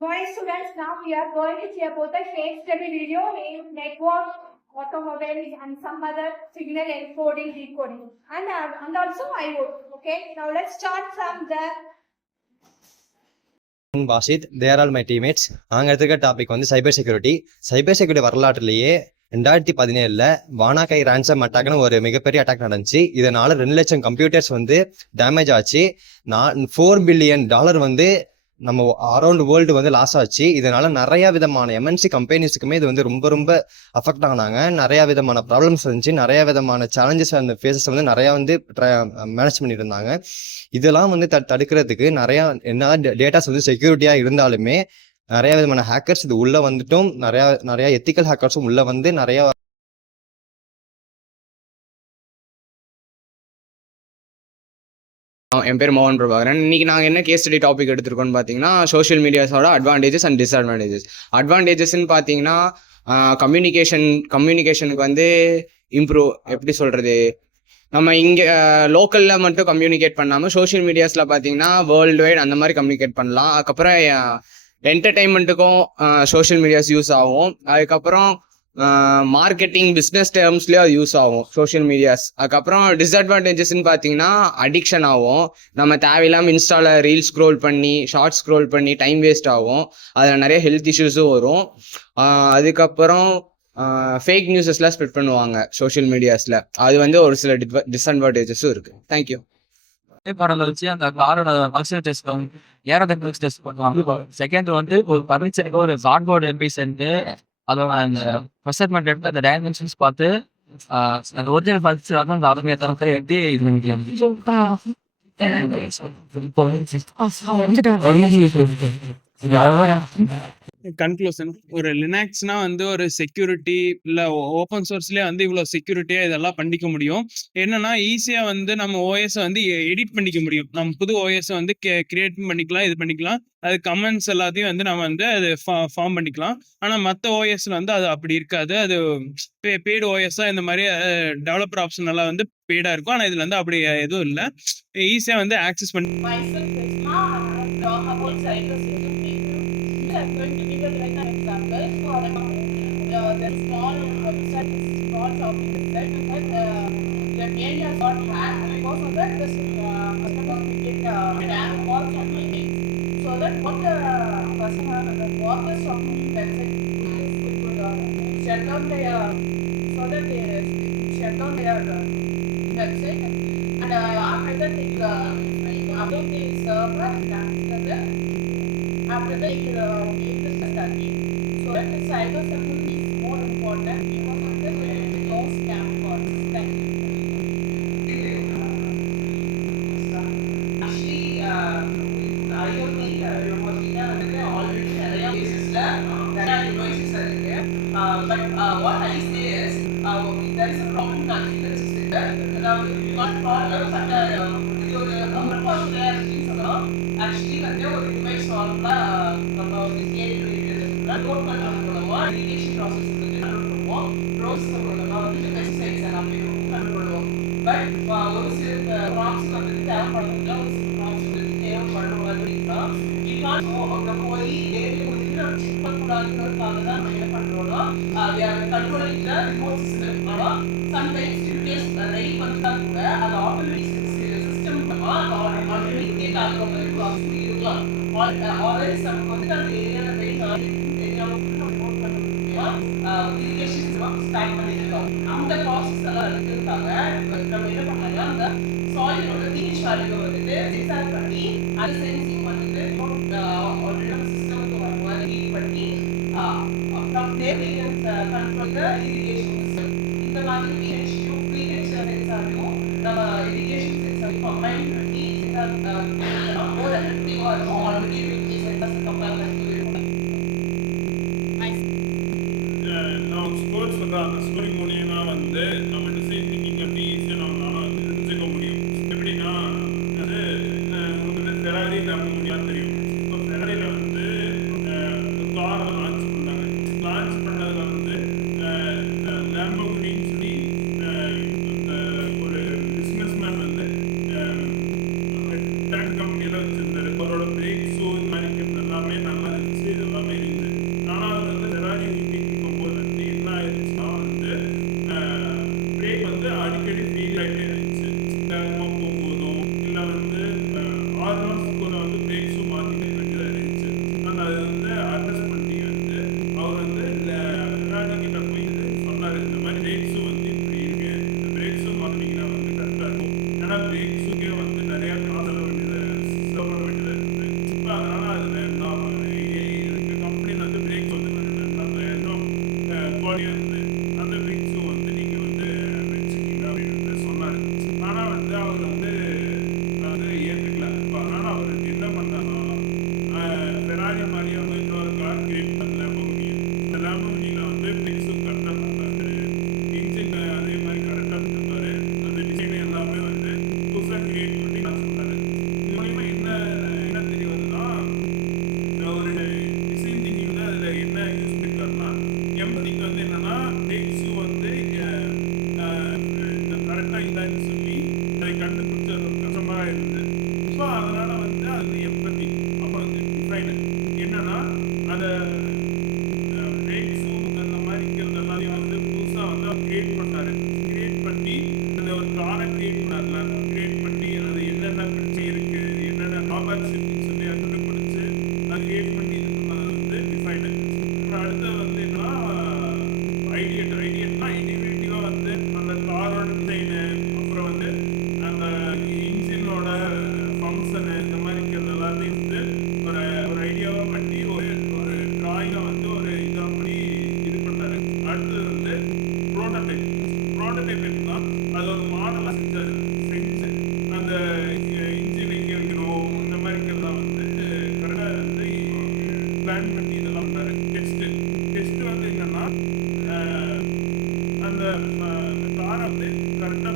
Morning students, now we are going to see about the case study video in network, automobile and some other signal encoding, decoding and also IoT. Okay, now let's start from the Vashith, there all my teammates. நாங்கள் எடுத்துக்க topic வந்து cyber security. Cyber security வரலாற்றுலேயே 2017 WannaCry ransom அட்டாக்னு ஒரு மிகப்பெரிய attack நடந்துச்சு. இதனால 2 லட்சம் கம்ப்யூட்டர்ஸ் வந்து டேமேஜ் ஆச்சு. $4 பில்லியன் வந்து நம்ம அரௌண்ட் வேர்ல்டு வந்து லாஸ் ஆச்சு. இதனால நிறைய விதமான எம்என்சி கம்பெனிஸுக்குமே இது வந்து ரொம்ப ரொம்ப அஃபெக்ட் ஆனாங்க. நிறைய விதமான ப்ராப்ளம்ஸ் இருந்துச்சு. நிறைய விதமான சேலஞ்சஸ் அந்த ஃபேஸஸ் வந்து நிறையா வந்து மேனேஜ் பண்ணிட்டு இருந்தாங்க. இதெல்லாம் வந்து தடுக்கிறதுக்கு நிறையா என்ன டேட்டாஸ் வந்து செக்யூரிட்டியாக இருந்தாலுமே நிறைய விதமான ஹேக்கர்ஸ் இது உள்ள வந்துட்டும் நிறைய எத்திக்கல் ஹேக்கர்ஸும் உள்ள வந்து நிறைய என் பேர் மோகன் பிரபாகரன். இன்னைக்கு நாங்கள் என்ன கேஸ் ஸ்டடி டாபிக் எடுத்திருக்கோம்னு பார்த்தீங்கன்னா சோஷியல் மீடியாஸோட அட்வான்டேஜஸ் அண்ட் டிஸ்அட்வான்டேஜஸ். அட்வான்டேஜஸ்ன்னு பார்த்தீங்கன்னா கம்யூனிகேஷனுக்கு வந்து இம்ப்ரூவ் எப்படி சொல்கிறது, நம்ம இங்கே லோக்கலில் மட்டும் கம்யூனிகேட் பண்ணாமல் சோஷியல் மீடியாஸில் பார்த்தீங்கன்னா வேர்ல்டு வைட் அந்த மாதிரி கம்யூனிகேட் பண்ணலாம். அதுக்கப்புறம் என்டர்டெயின்மெண்ட்டுக்கும் சோஷியல் மீடியாஸ் யூஸ் ஆகும். அதுக்கப்புறம் மார்க்கெட்டிங் பிஸ்னஸ் டேர்ம்ஸ்லேயும் அது யூஸ் ஆகும் சோஷியல் மீடியாஸ். அதுக்கப்புறம் டிஸ்அட்வான்டேஜஸ்ன்னு பார்த்தீங்கன்னா அடிக்ஷன் ஆகும். நம்ம தேவையில்லாமல் இன்ஸ்டாவில் ரீல்ஸ் ஸ்க்ரோல் பண்ணி ஷார்ட்ஸ் ஸ்க்ரோல் பண்ணி டைம் வேஸ்ட் ஆகும். அதில் நிறைய ஹெல்த் இஷ்யூஸும் வரும். அதுக்கப்புறம் ஃபேக் நியூஸஸ்லாம் ஸ்ப்ரெட் பண்ணுவாங்க சோஷியல் மீடியாஸில். அது வந்து ஒரு சில டிஸ்அட்வான்டேஜஸும் இருக்குது. தேங்க்யூ. படங்களை வச்சு அந்த காரோட ஃபங்க்ஷன் டெஸ்ட் ஏரோடைனமிக்ஸ் டெஸ்ட் பண்ணுவாங்க. செகண்ட் வந்து ஒரு பர்னிச்சருக்கு ஒரு கார்ட்போர்டு எப்படி செஞ்சு அதோட அந்த மெஷர்மெண்ட் எடுத்து அந்த டைமென்ஷன்ஸ் பார்த்து அந்த ஒரிஜினல் ஃபர்னிச்சர் வந்து அந்த அருமையை தரத்தை எப்படி இது கன்க்ளூஷன், ஒரு லினாக்ஸ்னா வந்து ஒரு செக்யூரிட்டி இல்லை ஓப்பன் சோர்ஸ்லேயே வந்து இவ்வளோ செக்யூரிட்டியாக இதெல்லாம் பண்ணிக்க முடியும். என்னன்னா ஈஸியாக வந்து நம்ம ஓஎஸை வந்து எடிட் பண்ணிக்க முடியும். நம்ம புது ஓஎஸை வந்து கிரியேட் பண்ணிக்கலாம், இது பண்ணிக்கலாம். அது கமெண்ட்ஸ் எல்லாத்தையும் வந்து நம்ம வந்து அது ஃபார்ம் பண்ணிக்கலாம். ஆனால் மற்ற ஓஎஸ்ல வந்து அது அப்படி இருக்காது. அது பெய்டு ஓஎஸ்ஸாக இந்த மாதிரி டெவலப்பர் ஆப்ஷன் எல்லாம் வந்து பெய்டாக இருக்கும். ஆனால் இதில் வந்து அப்படி எதுவும் இல்லை, ஈஸியாக வந்து ஆக்சஸ் பண்ணி I'm going to give you like an example. For the small website, small shopping website, and the area got hacked. Because of that, this customer will get RAM calls and emails. So that what the customer, what the shopping website could shut down their, so that they shut down their website, and after that they will update the server and after that you make the study. So that the cyber security is more important because of the no scam calls. Thank you. Actually, with IoT, already நிறைய cases நிறைய devices இருக்கு. But what I say is, there is a problem in artificial system. You can't call actually வந்து ஒரு device நார்மலாக நம்ம வந்து note பண்ணுறது மூலமாக ரிலேஷன் ப்ராசஸ் வந்து கண்ட்ரோல் பண்ணுவோம். ப்ரோசஸர் மூலமாக வந்து டிவைஸ் சைஸ் எல்லாமே கண்ட்ரோல் பண்ணுவோம். பட் ஒரு சில ப்ராப்ஸ் வந்து தேவைப்படுறதுல ஒரு சில ப்ராப்ஸ் வந்து தேவைப்படுற மாதிரி இருக்கலாம். இப்போ அங்கே போய் டேட்டை வந்து நம்ம செக் பண்ணக்கூடாதுன்றதுக்காக தான் நம்ம என்ன பண்ணுறோம்னா கண்ட்ரோலிங் ரிமோட் சிஸ்டம். ஆனால் சம்டைம்ஸ் இன்கேஸ் ரைட் வந்தா கூட அது ஆட்டோமேட்டிக் சிஸ்டம் ஆல்ரெடி கிரியேட் ஆகிற மாதிரி ப்ராசஸ் இருக்கலாம். ஆல்ரெடி நமக்கு வந்து அந்த ஏரியாவில் ரைட் ஆகிருக்குன்னு தெரியாமல் நம்ம நோட் பண்ண முடியும். இரிகேஷன்ஸ் ஸ்டார்ட் பண்ணியிருக்கோம். அந்த ப்ராசஸ் எல்லாம் இருக்கிறதுக்காக நம்ம என்ன பண்ணாங்க, அந்த சாயிலோட பீச் வேல்யூவை வந்துட்டு சென்சார் பண்ணி அந்த சென்சிங் வந்துட்டு ஆல்ரெடி நம்ம சிஸ்டமுக்கு வர மாதிரி ரீட் பண்ணி அப்புறம் கண்ட்ரோல் த இரிகேஷன் சிஸ்டம். இந்த மாதிரி பிஹெச் சென்சாரையும் நம்ம இரிகேஷன் சென்சாரையும் கம்பைன் பண்ணி sensor more effective or already with sensors compare பண்ணி நான் ஸ்கோர் சொல்கிறேன். அந்த ஸ்கோரி மூலியமா வந்து நம்ம டிசைன் திங்கிங் பற்றி ஈஸியாக நம்மளால தெரிஞ்சுக்க முடியும். எப்படின்னா அது உங்களுக்கு ஃபெராரி லேம்பர்கினிலாம் தெரியும். இப்போ ஃபெராரியில் வந்து காரை லான்ச் பண்ணாங்க. லான்ச் பண்ணதில் வந்து லேம்பர்கினின்னு சொல்லி இந்த ஒரு பிஸ்னஸ்மேன் வந்து டேங்க் கம்பெனியில் வச்சுருந்தாரு. அவரோட பிரேக் ஷூ இந்த மாதிரி எல்லாமே நல்லா இருந்துச்சு. கட்டி இதெல்லாம் பண்ணாரு. டெஸ்ட் வந்து என்னன்னா அந்த காரை வந்து கரெக்டாக